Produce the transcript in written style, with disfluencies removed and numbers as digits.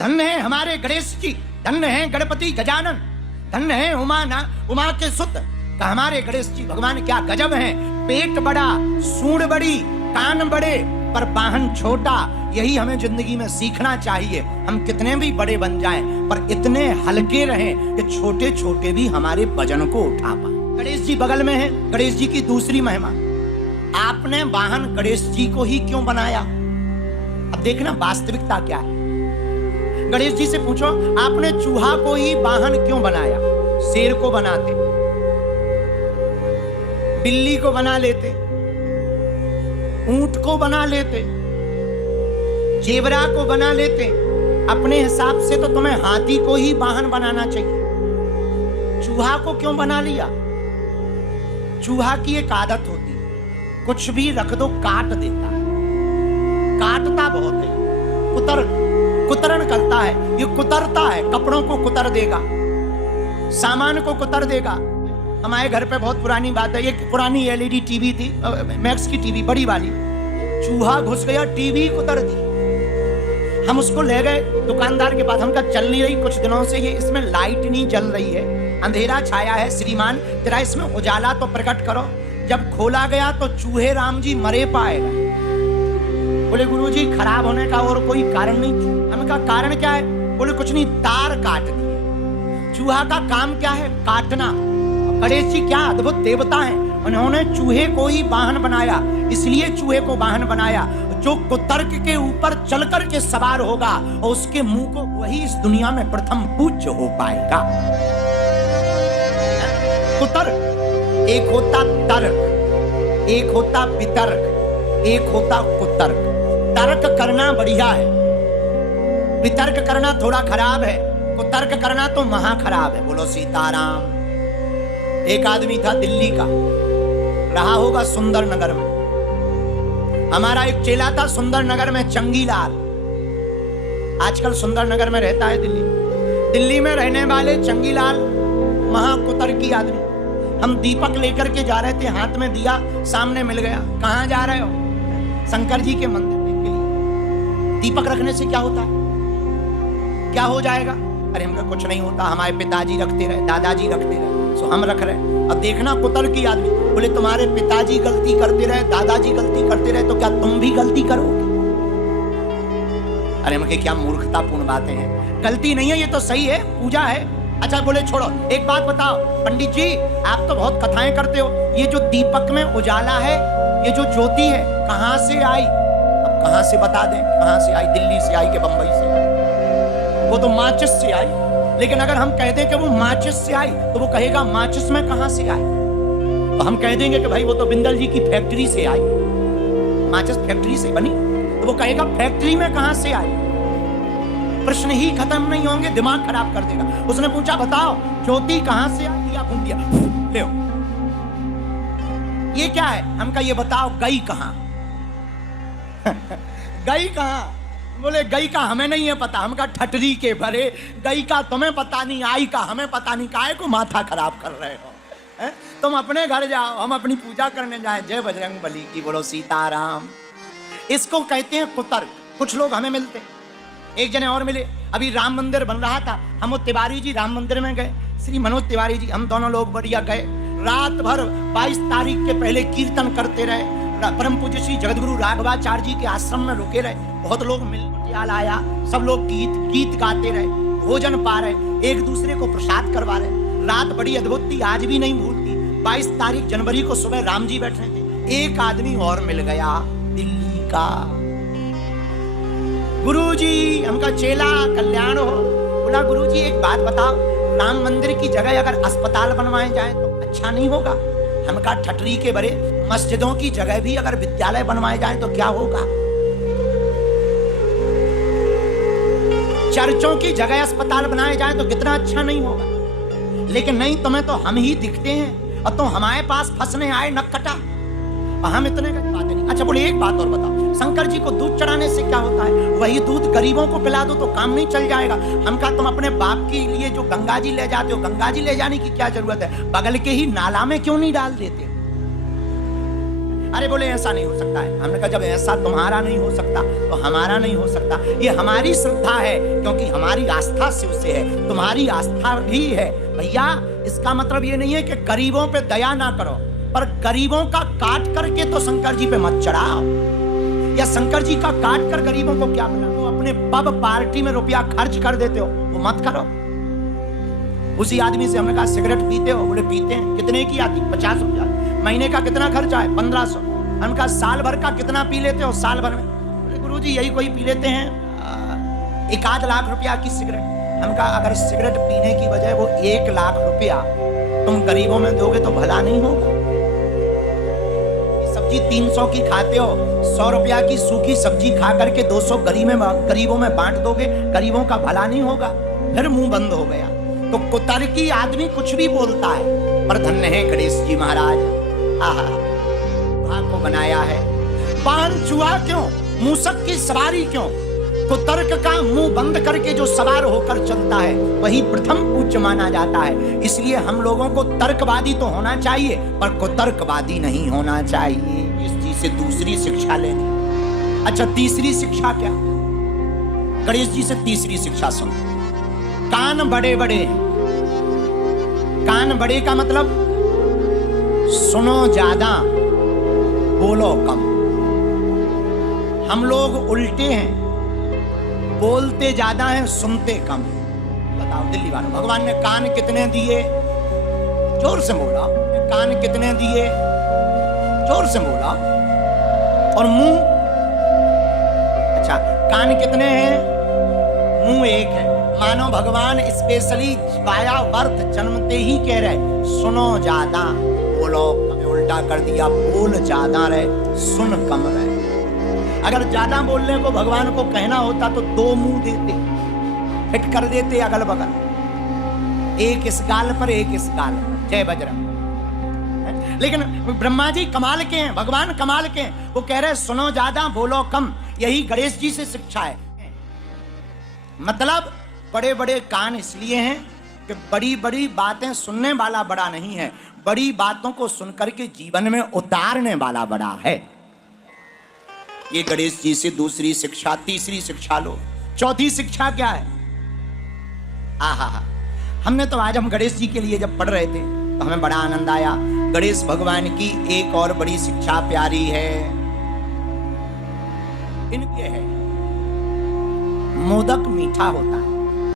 धन्य है हमारे गणेश जी, धन्य है गणपति गजानन, धन्य है उमा के सुत का हमारे गणेश जी भगवान। क्या गजब है, पेट बड़ा, सूंड बड़ी, कान बड़े, पर वाहन छोटा। यही हमें जिंदगी में सीखना चाहिए। हम कितने भी बड़े बन जाएं, पर इतने हल्के रहें कि छोटे छोटे भी हमारे वजन को उठा पाए। गणेश जी बगल में है। गणेश जी की दूसरी महिमा, आपने वाहन गणेश जी को ही क्यों बनाया? अब देखना वास्तविकता क्या है। गणेश जी से पूछो, आपने चूहा को ही वाहन क्यों बनाया? शेर को बनाते, बिल्ली को बना लेते, ऊंट को बना लेते, जेबरा को बना लेते। अपने हिसाब से तो तुम्हें हाथी को ही वाहन बनाना चाहिए। चूहा को क्यों बना लिया? चूहा की एक आदत होती है, कुछ भी रख दो काट देता है, काटता बहुत है, कुतरण करता है। ये कुतरता है, कपड़ों को कुतर देगा, सामान को कुतर देगा। हमारे घर पे बहुत पुरानी बात है, एक पुरानी एलईडी टीवी थी, मैक्स की टीवी बड़ी वाली, चूहा घुस गया, टीवी कुतर दी। हम उसको ले गए दुकानदार के पास, हम कहा चल नहीं रही कुछ दिनों से, ये इसमें लाइट नहीं जल रही है, अंधेरा छाया है, श्रीमान जरा इसमें उजाला तो प्रकट करो। जब खोला गया तो चूहे राम जी मरे पाएगा। बोले गुरुजी खराब होने का और कोई कारण नहीं। हम कहा कारण क्या है? बोले कुछ नहीं, तार काट दिए। चूहा का काम क्या है? काटना। गणेश जी क्या अद्भुत देवता हैं, उन्होंने चूहे को ही वाहन बनाया। इसलिए चूहे को वाहन बनाया, जो कुतर्क के ऊपर चलकर के सवार होगा और उसके मुंह को वही इस दुनिया में प्रथम पूज्य हो पाएगा। कुतर्क एक होता तर्क, एक होता वितर्क, एक होता कुतर्क। तर्क करना बढ़िया है, वितर्क करना थोड़ा खराब है, कुतर्क करना तो महा खराब है। बोलो सीताराम। एक आदमी था दिल्ली का, रहा होगा सुंदर नगर में। हमारा एक चेला था सुंदर नगर में, चंगीलाल। आजकल सुंदर नगर में रहता है दिल्ली में रहने वाले चंगीलाल महाकुतर्की आदमी। हम दीपक लेकर के जा रहे थे, हाथ में दिया, सामने मिल गया। कहां जा रहे हो? शंकर जी के मंदिर के लिए। दीपक रखने से क्या होता है? क्या हो जाएगा? अरे हमका कुछ नहीं होता, हमारे पिताजी रखते रहे, दादाजी रखते रहे, सो हम रख रहे। अब देखना कुतर्की आदमी। बोले तुम्हारे पिताजी गलती करते रहे, दादाजी गलती करते रहे, तो क्या तुम भी गलती करोगे? अरे हमके क्या मूर्खतापूर्ण बातें हैं। गलती नहीं है, ये तो सही है, पूजा है। अच्छा बोले छोड़ो, एक बात बताओ पंडित जी, आप तो बहुत कथाएं करते हो, ये जो दीपक में उजाला है, ये जो ज्योति है, कहां से आई? अब कहां से बता दें, कहां से आई? दिल्ली से आई कि बंबई से आई? वो तो माचिस से आई। लेकिन अगर हम कह दें कि वो माचिस से आई, तो वो कहेगा माचिस में कहां से आई? तो हम कह देंगे कि भाई वो तो बिंदल जी की फैक्ट्री से आई, माचिस फैक्ट्री से बनी, तो वो कहेगा फैक्ट्री में कहां से आई? प्रश्न ही खत्म नहीं होंगे, दिमाग खराब कर देगा। उसने पूछा बताओ ज्योति कहां से आई? दिया फूंक दिया, ले ये क्या है? हम कहा ये बताओ गई कहां? गई कहां? बोले गई का हमें नहीं है पता। हम कहा ठटरी के भरे, गई का तुम्हें पता नहीं, आई का हमें पता नहीं, काहे को माथा खराब कर रहे हो? तुम अपने घर जाओ, हम अपनी पूजा करने जाए। जय बजरंग बली की, बोलो सीताराम। इसको कहते हैं कुतर्क। कुछ लोग हमें मिलते, एक जने और मिले, अभी राम मंदिर बन रहा था, हम तिवारी जी राम मंदिर में गए, श्री मनोज तिवारी जी, हम दोनों लोग बढ़िया गए। रात भर 22 तारीख के पहले कीर्तन करते रहे। परम पूज्य श्री जगतगुरु राघवाचार्य जी के आश्रम में रुके रहे। बहुत लोग मिल आया, सब लोग गीत गाते रहे, भोजन पा रहे, एक दूसरे को प्रसाद करवा रहे। रात बड़ी अद्भुत थी, आज भी नहीं भूलती। 22 तारीख जनवरी को सुबह राम जी बैठ रहे थे, एक आदमी और मिल गया दिल्ली का। गुरुजी, हमका चेला कल्याण हो। बोला गुरुजी एक बात बताओ, राम मंदिर की जगह अगर अस्पताल बनवाए जाए तो अच्छा नहीं होगा? हमका ठटरी के बड़े मस्जिदों की जगह भी अगर विद्यालय बनवाए जाए तो क्या होगा? चर्चों की जगह अस्पताल बनाए जाए तो कितना अच्छा नहीं होगा? लेकिन नहीं, तुम्हें तो हम ही दिखते हैं और तुम हमारे पास फंसने आए नक्कटा, और हम इतने का बातें नहीं। अच्छा बोले एक बात और बताओ, शंकर जी को दूध चढ़ाने से क्या होता है? वही दूध गरीबों को पिला दो तो काम नहीं चल जाएगा। हम कहा तुम अपने बाप के लिए जो गंगा जी ले जाते हो, गंगा जी ले जाने की क्या जरूरत है? बगल के ही नाला में क्यों नहीं डाल देते? अरे बोले ऐसा नहीं हो सकता है। हमने कहा जब ऐसा तुम्हारा नहीं हो सकता तो हमारा नहीं हो सकता। ये हमारी श्रद्धा है क्योंकि हमारी आस्था से उसे है, तुम्हारी आस्था भी है। भैया इसका मतलब ये नहीं है कि गरीबों पे दया ना करो, पर गरीबों का काट करके तो शंकर जी पे मत चढ़ाओ, या शंकर जी का काट कर गरीबों को क्या मिला। तो अपने पब पार्टी में रुपया खर्च कर देते हो, वो मत करो। उसी आदमी से हमने कहा सिगरेट पीते हो? बोले पीते हैं। कितने की आती? 50 रुपया। महीने का कितना खर्चा है? 1500। हमने कहा साल भर का कितना पी लेते हो साल भर में? बोले गुरुजी यही कोई पी लेते हैं 1-8 लाख रुपया की सिगरेट। हमने कहा अगर सिगरेट पीने की वजह वो 1 लाख रुपया तुम गरीबों में दोगे तो भला नहीं होगा। सब्जी 300 की खाते हो, 100 रुपया की सूखी सब्जी खा करके 200 गरीबों में बांट दोगे, गरीबों का भला नहीं होगा। फिर मुंह बंद हो गया। तो कुतर्की आदमी कुछ भी बोलता है, पर धन्य है गणेश जी महाराज। को बनाया है। पान चुहा क्यों? मूसक की सवारी क्यों? कुतर्क का मुंह बंद करके जो सवार होकर चलता है वही प्रथम पूज्य माना जाता है। इसलिए हम लोगों को तर्कवादी तो होना चाहिए पर कुतर्कवादी नहीं होना चाहिए। इस चीज से दूसरी शिक्षा लेनी। अच्छा तीसरी शिक्षा क्या? गणेश जी से तीसरी शिक्षा सुनो। कान बड़े बड़े हैं। कान बड़े का मतलब सुनो ज्यादा बोलो कम। हम लोग उल्टे हैं, बोलते ज्यादा हैं सुनते कम। बताओ दिल्ली वालों, भगवान ने कान कितने दिए? जोर से बोला। कान कितने दिए? जोर से बोला। और मुंह? अच्छा कान कितने हैं? मुंह एक है। मानो भगवान स्पेशली वाया वर्थ जन्मते ही कह रहे सुनो ज्यादा बोलो कम। उल्टा कर दिया, बोल ज्यादा रहे सुन कम रहे। अगर ज्यादा बोलने को भगवान को कहना होता तो 2 मुंह देते, फिट कर देते अगल बगल, एक इस गाल पर एक इस गाल पर। जय बजरंग। लेकिन ब्रह्मा जी कमाल के हैं, भगवान कमाल के हैं। वो कह रहे सुनो ज्यादा बोलो कम। यही गणेश जी से शिक्षा है। मतलब बड़े बड़े कान इसलिए हैं कि बड़ी बड़ी बातें सुनने वाला बड़ा नहीं है, बड़ी बातों को सुनकर के जीवन में उतारने वाला बड़ा है। ये गणेश जी से दूसरी शिक्षा। तीसरी शिक्षा लो। चौथी शिक्षा क्या है? आहा, हमने तो आज हम गणेश जी के लिए जब पढ़ रहे थे तो हमें बड़ा आनंद आया। गणेश भगवान की एक और बड़ी शिक्षा प्यारी है। इनके है मोदक मीठा होता है।